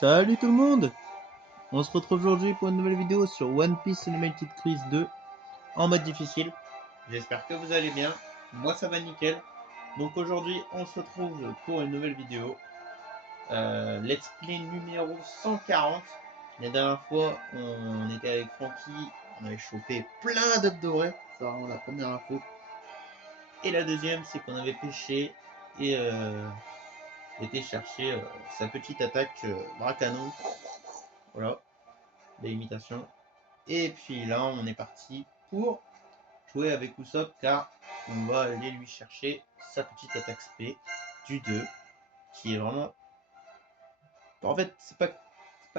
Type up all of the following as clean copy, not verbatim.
Salut tout le monde. On se retrouve aujourd'hui pour une nouvelle vidéo sur One Piece Unlimited Quiz 2 en mode difficile. J'espère que vous allez bien, moi ça va nickel. Donc aujourd'hui on se retrouve pour une nouvelle vidéo. Let's Play numéro 140. La dernière fois on était avec Franky, on avait chopé plein d'œufs dorés, c'est vraiment la première info. Et la deuxième c'est qu'on avait pêché et été chercher sa petite attaque Bracanon. Voilà, l'imitation. Et puis là, on est parti pour jouer avec Usopp car on va aller lui chercher sa petite attaque spé du 2 qui est vraiment. En fait, c'est pas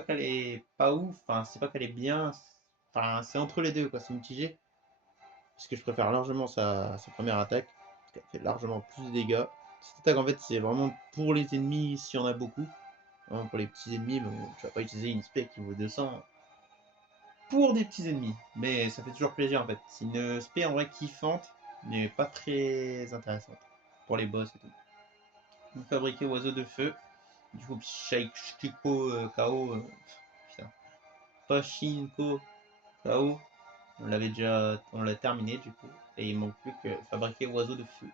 qu'elle est pas ouf, enfin, c'est pas qu'elle est bien, enfin, c'est entre les deux quoi, c'est mitigé. Parce que je préfère largement sa première attaque, parce qu'elle fait largement plus de dégâts. Cette attaque en fait, c'est vraiment pour les ennemis s'il y en a beaucoup. Vraiment pour les petits ennemis, bon, tu vas pas utiliser une spé qui vaut 200 pour des petits ennemis. Mais ça fait toujours plaisir en fait. C'est une spé en vrai kiffante, mais pas très intéressante pour les boss et tout. Vous fabriquez oiseau de feu. Du coup, Shiko Kao. Putain. Pachinko Kao. On l'a terminé du coup. Et il manque plus que fabriquer oiseau de feu.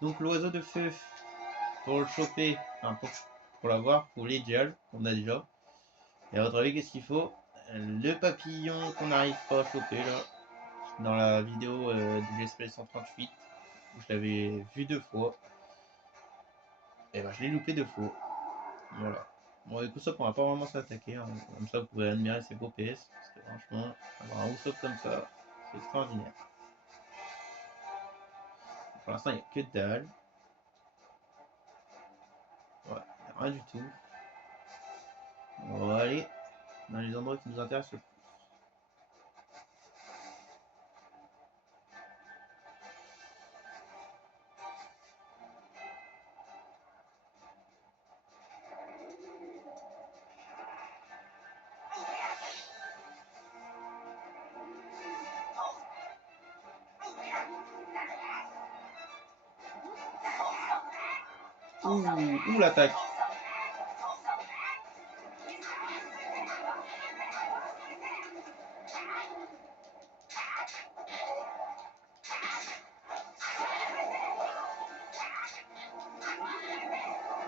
Donc l'oiseau de feu, pour le choper, enfin pour l'avoir, pour les gels, on a déjà. Et à votre avis, qu'est-ce qu'il faut? Le papillon qu'on n'arrive pas à choper là. Dans la vidéo du Let's Play 138 où je l'avais vu 2 fois, et ben je l'ai loupé 2 fois. Voilà. Bon, du coup, ça, on va pas vraiment s'attaquer. Hein. Comme ça, vous pouvez admirer ses beaux PS. Parce que franchement, avoir un Usopp comme ça, c'est extraordinaire. Pour l'instant, il n'y a que dalle. Ouais, il n'y a rien du tout. On va aller dans les endroits qui nous intéressent le plus. Ouh, l'attaque.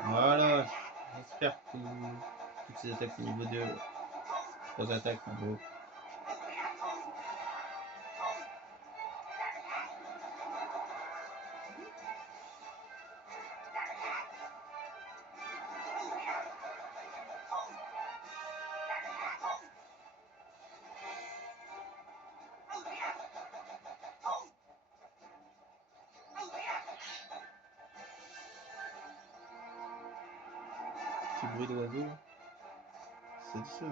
Voilà, j'espère que toutes ces attaques au niveau 2, 3 attaques en gros. Petit bruit d'oiseau là. C'est ça.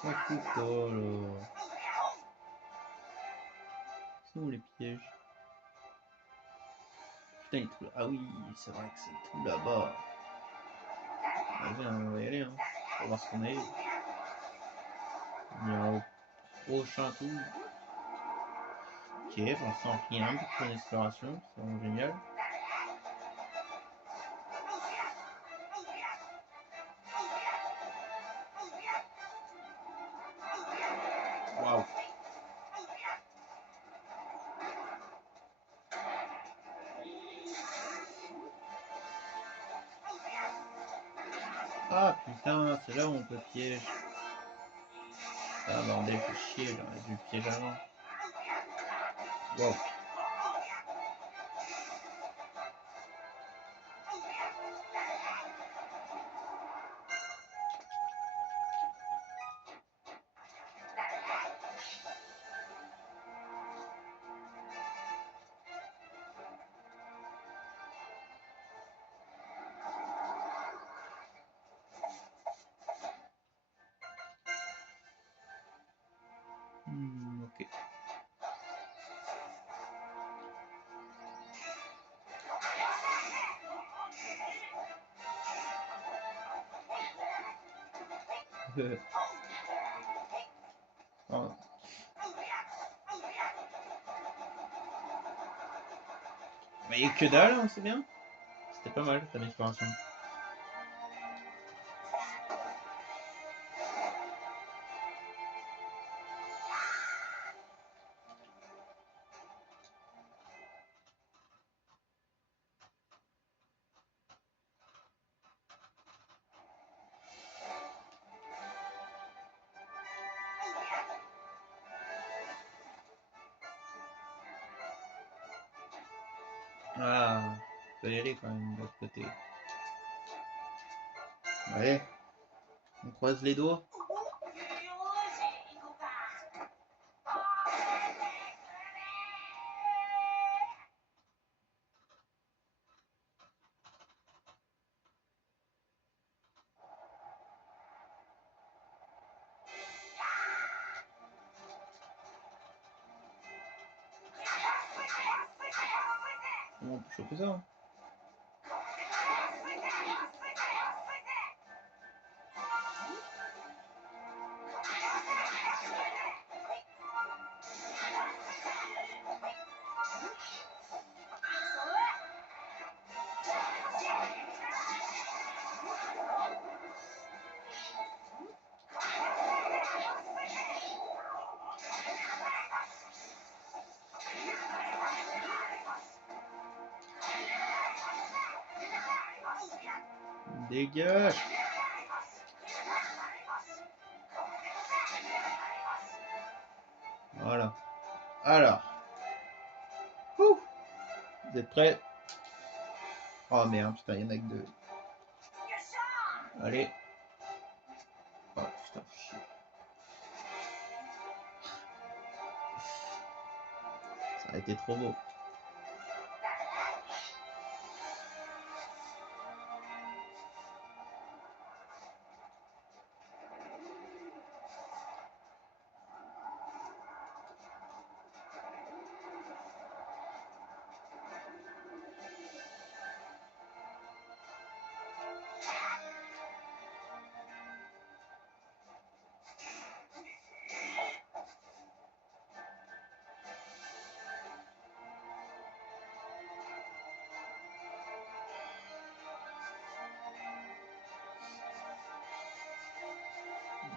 S'en fout pas là. Sont où les pièges? Putain, il est tout là. Ah oui, c'est vrai que c'est tout là-bas. Vas-y, on va y aller, hein. On va voir ce qu'on a eu. On ira au prochain tour. Ok, pour l'instant, rien pour une exploration. C'est vraiment génial. Waouh. Ah putain, c'est là où on peut piège. Ah bordel, fait chier, j'aurais dû le piège avant. Waouh. Ok. Mais que dalle, hein, c'est bien. C'était pas mal comme exploration. Ah, faut y aller quand même de l'autre côté. Ouais, on croise les doigts. Comment on peut choper ça, hein? Dégage! Voilà. Alors. Ouh. Vous êtes prêts? Oh merde, putain, il y en a que deux. Allez. Oh putain, chier. Ça a été trop beau.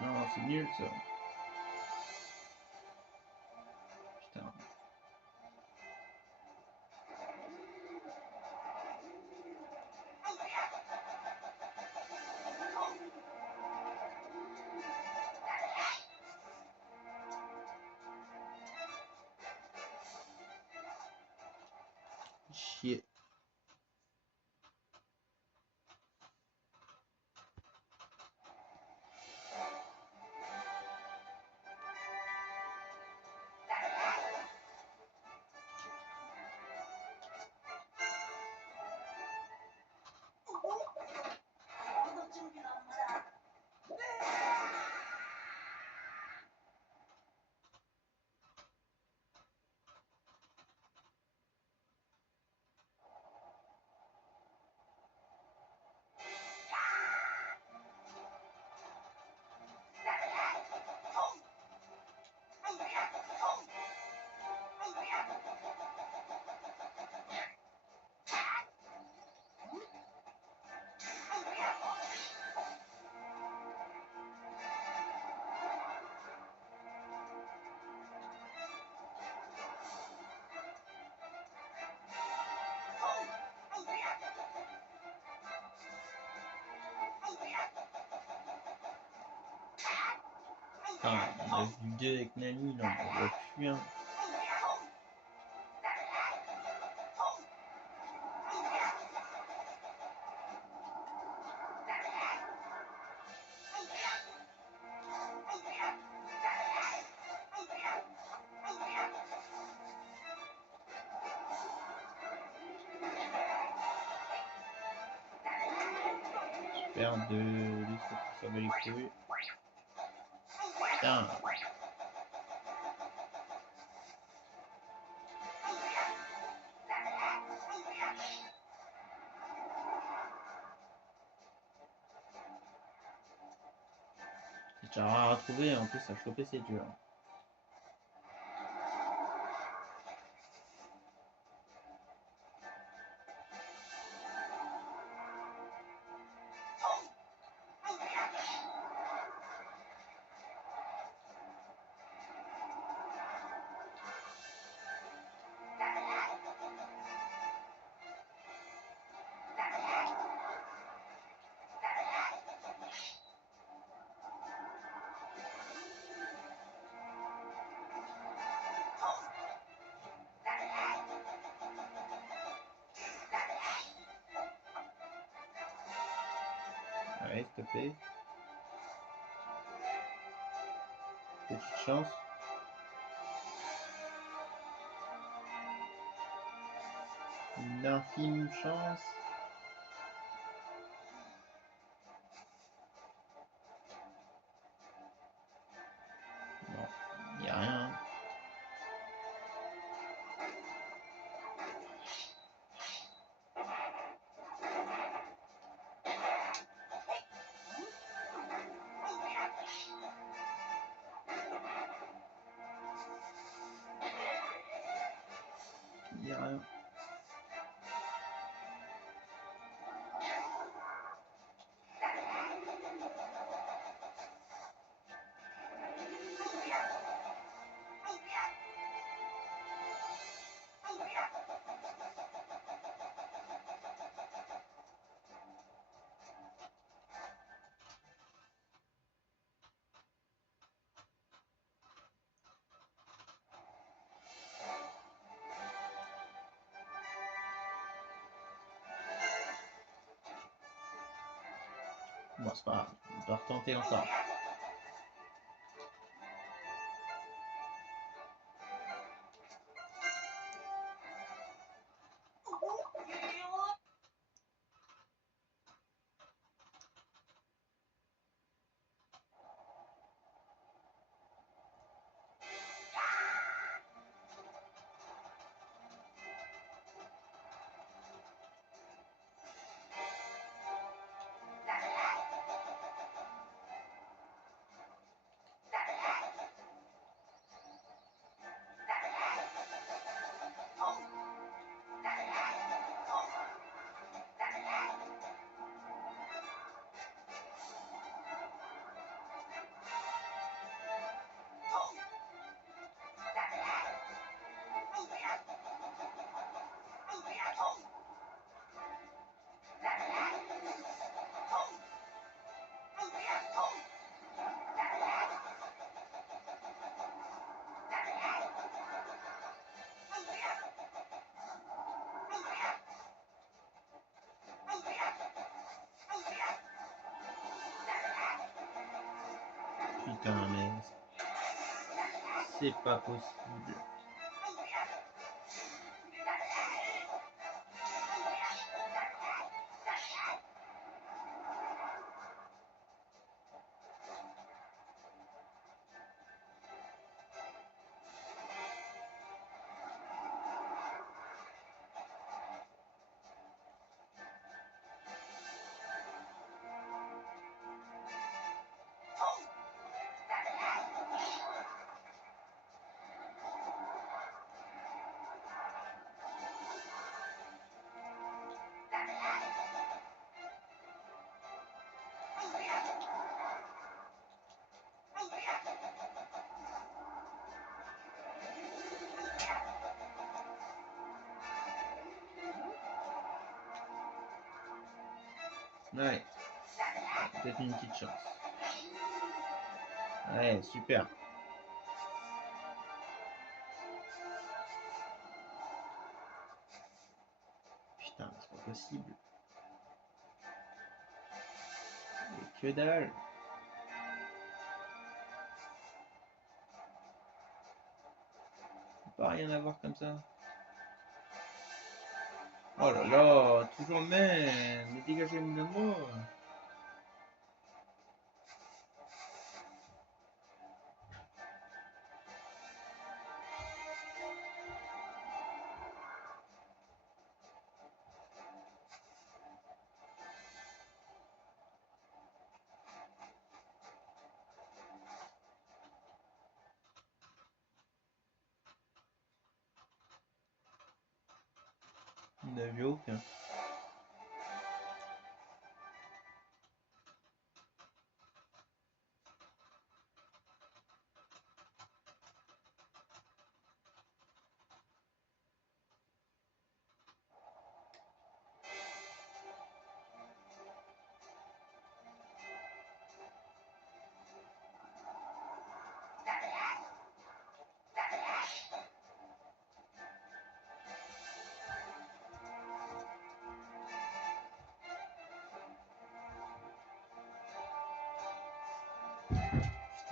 Non, c'est nul ça. Putain. Chier. Putain, on a vu deux avec Nani, là, on voit plus un. Super, de lui, ça va les couilles. Putain. C'est déjà rare à trouver, en plus à choper c'est dur. Hein. s'il te plaît. Petite chance. Une infime chance. Non, il n'y a rien. Il n'y a rien. Bon, c'est pas grave. On doit retenter encore. Putain, mais c'est pas possible. Ouais, peut-être une petite chance. Ouais, super. Putain, c'est pas possible. Mais que dalle. Pas rien à voir comme ça. Oh là là, toujours le même. Mais dégagez-moi de moi. Il n'a vu aucun.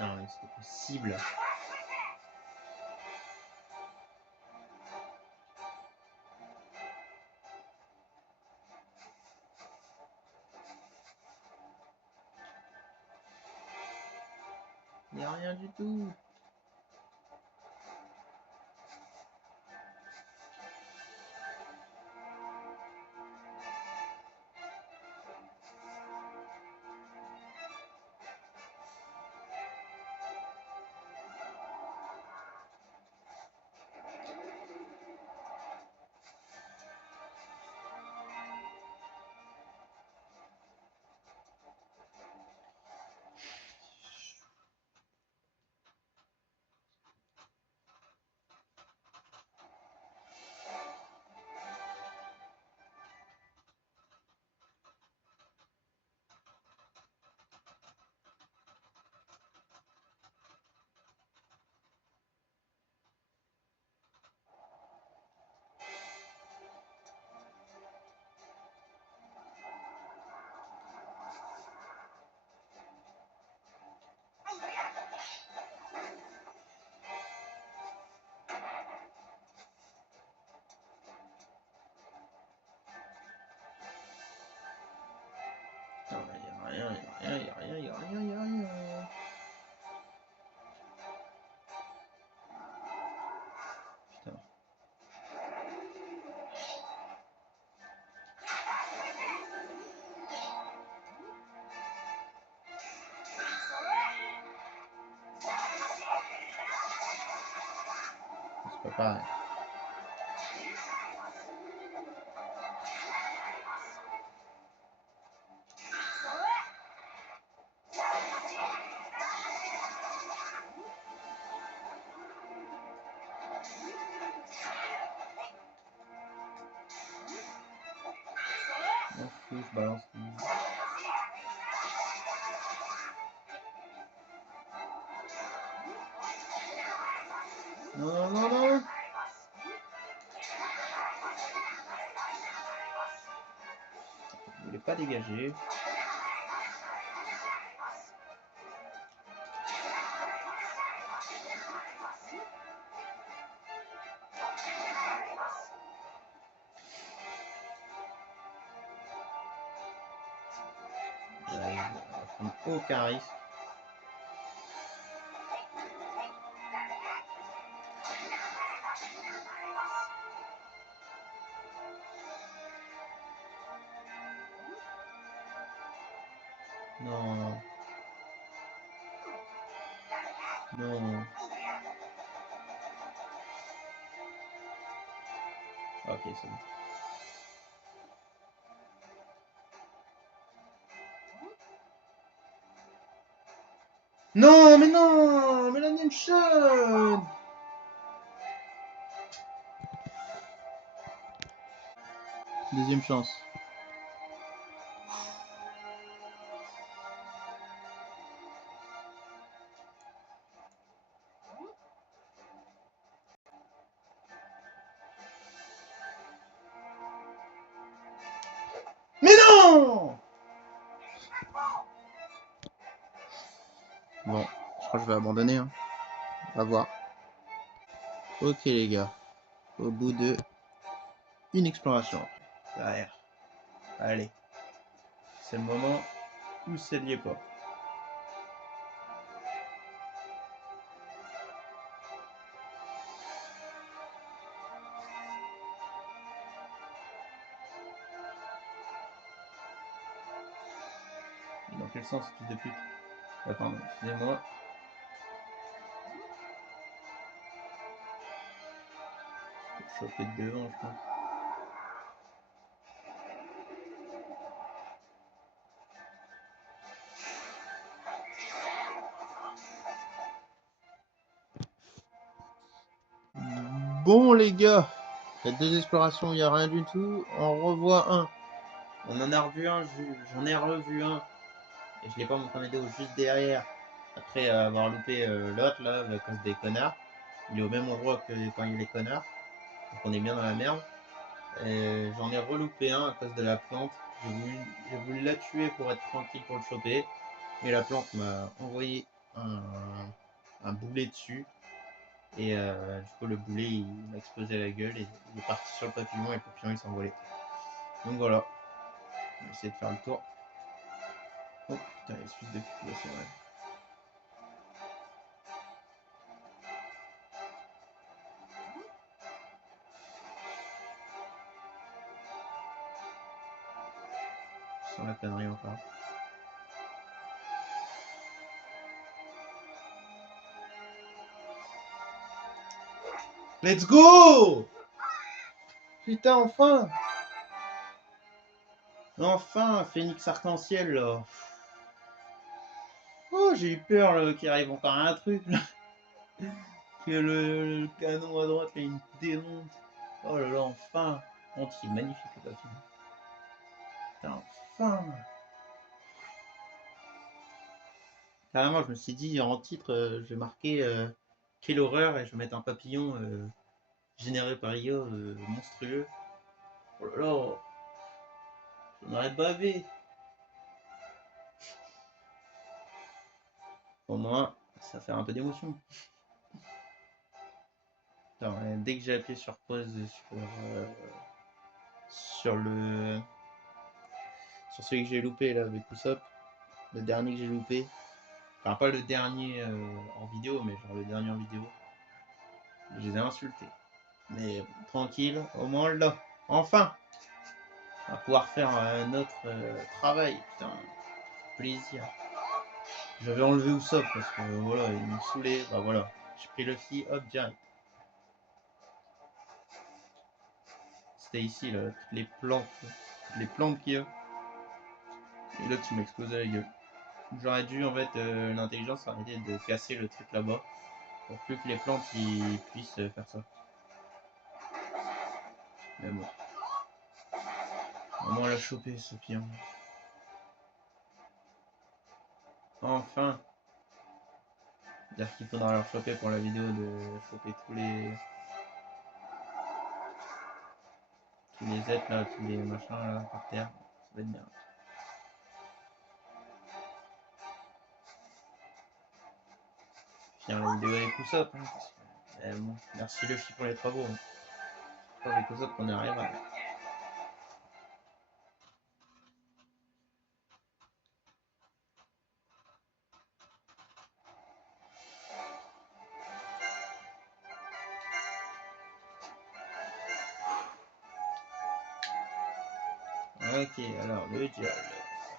Non, mais c'est possible. Il n'y a rien du tout. Il n'y a rien, il n'y a rien, il n'y a rien, il n'y a rien. Putain. C'est pas pareil. Je balance. Non, non, non. Vous voulez pas dégager. On va prendre aucun risque. Non. Non. Ok, c'est bon. Non, mais non, mais la Nation. Deuxième chance. Mais non. Bon, je crois que je vais abandonner. Hein. On va voir. Ok les gars, au bout de une exploration. Derrière. Allez. C'est le moment où ça n'y est pas. Dans quel sens, fils de pute? Pardon, excusez-moi. Faut choper de devant, je pense. Bon les gars, il y a deux explorations, il n'y a rien du tout. On revoit un. On en a revu un, j'en ai revu un. Et je l'ai pas mon premier vidéo juste derrière. Après avoir loupé l'autre là, à cause des connards. Il est au même endroit que quand il y a les connards. Donc on est bien dans la merde. J'en ai reloupé un à cause de la plante. J'ai voulu la tuer pour être tranquille pour le choper. Mais la plante m'a envoyé un boulet dessus. Et du coup, le boulet il m'a explosé la gueule et il est parti sur le papillon et le papillon il s'est envolé. Donc voilà, on va essayer de faire le tour. Oh putain, il y a ce fils de pute, ouais, c'est vrai. Je sens la connerie encore. Let's go! Putain, enfin! Enfin, Phénix arc-en-ciel là. Oh, j'ai eu peur qu'il arrive encore un truc là. Que le canon à droite là il me démonte. Oh là là, enfin! Oh, c'est magnifique le papillon. Putain, enfin! Carrément, je me suis dit en titre, je vais marquer quelle horreur et je vais mettre un papillon généré par IA monstrueux. Oh là là, j'en aurais bavé. Pour moi, ça fait un peu d'émotion. Dès que j'ai appuyé sur pause sur le sur celui que j'ai loupé là avec Usopp, le dernier que j'ai loupé, enfin pas le dernier en vidéo, mais genre le dernier en vidéo, je les ai insultés. Mais tranquille, au moins là, enfin, on va pouvoir faire notre travail, putain, plaisir. J'avais enlevé Usopp parce que voilà, il me saoulait, bah voilà, j'ai pris Luffy, hop, direct. C'était ici là, toutes les plantes qu'il y a. Et là tu m'as explosé la gueule. J'aurais dû en fait, l'intelligence aurait été de casser le truc là-bas pour plus que les plantes ils puissent faire ça. Mais bon. Vraiment l'a choper ce pion. Enfin. C'est-à-dire qu'il faudra leur choper pour la vidéo de choper tous les êtres là, tous les machins là par terre. Ça va être bien. Finir la vidéo avec Usopp. Hein, bon, merci Luffy pour les travaux. Hein. C'est pas avec Usopp qu'on y arrivera. Ok, alors le diable.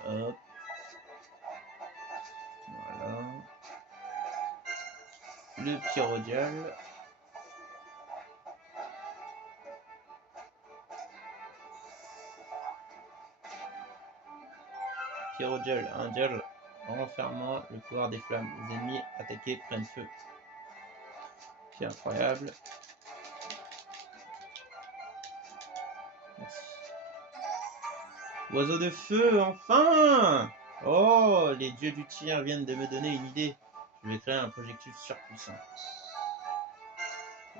Hop. Voilà. Le pyrodial. Pyrodial, un dial renfermant le pouvoir des flammes. Les ennemis attaqués prennent feu. C'est incroyable. Merci. Oiseau de feu, enfin! Oh, les dieux du tir viennent de me donner une idée. Je vais créer un projectile surpuissant.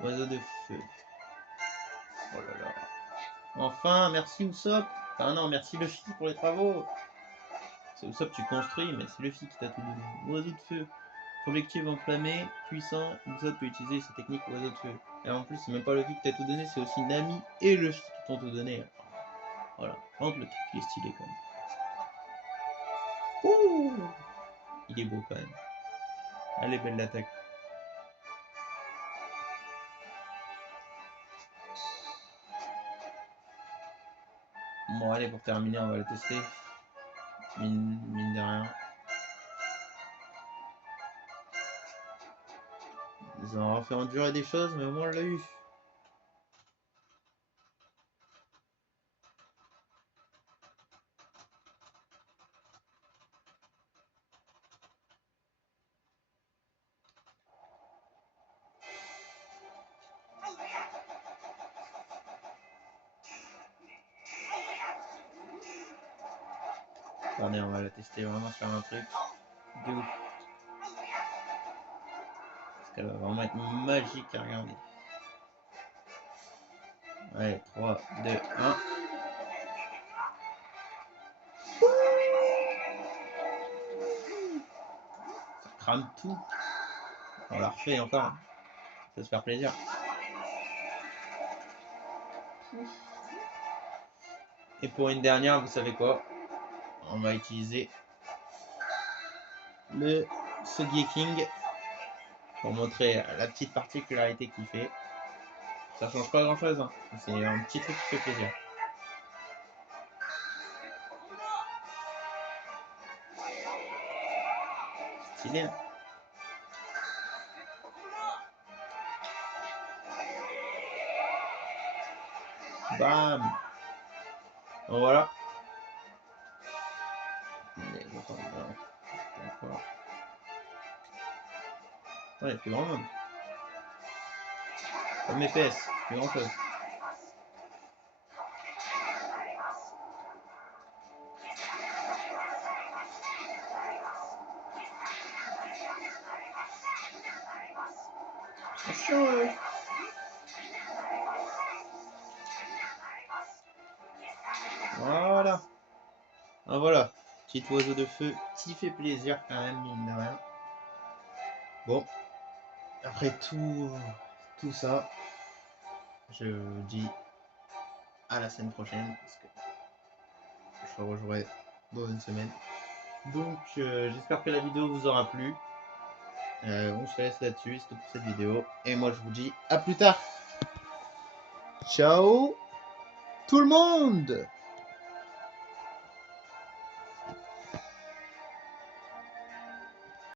Oiseau de feu. Oh là là. Enfin, merci Usopp. Enfin non, merci Luffy pour les travaux. C'est Usopp tu construis, mais c'est Luffy qui t'a tout donné. Oiseau de feu. Projectile enflammé, puissant. Usopp peut utiliser sa technique oiseau de feu. Et en plus, c'est même pas Luffy qui t'a tout donné, c'est aussi Nami et Luffy qui t'ont tout donné. Voilà. Entre le truc, il est stylé quand même. Ouh, il est beau quand même. Elle est belle l'attaque. Bon, allez, pour terminer, on va le tester. Mine de rien. Ils ont fait endurer des choses, mais au moins on l'a eu. Attendez, on va la tester vraiment sur un truc de ouf. Parce qu'elle va vraiment être magique à regarder. Allez, 3, 2, 1. Ça crame tout. On la refait encore. Ça se faire plaisir. Et pour une dernière, vous savez quoi? On va utiliser le Sogeking pour montrer la petite particularité qu'il fait. Ça change pas grand chose, hein. C'est un petit truc qui fait plaisir. Stylé, hein. Bam. Bon, voilà. Ouais, plus grand monde. Comme EPS, plus grand chose. Attention, Voilà. Ah, voilà. Petit oiseau de feu qui fait plaisir quand même, mine de rien. Bon. Après tout ça, je dis à la semaine prochaine parce que je rejouerai dans une semaine. Donc j'espère que la vidéo vous aura plu. On se laisse là-dessus, c'est tout pour cette vidéo. Et moi je vous dis à plus tard. Ciao tout le monde!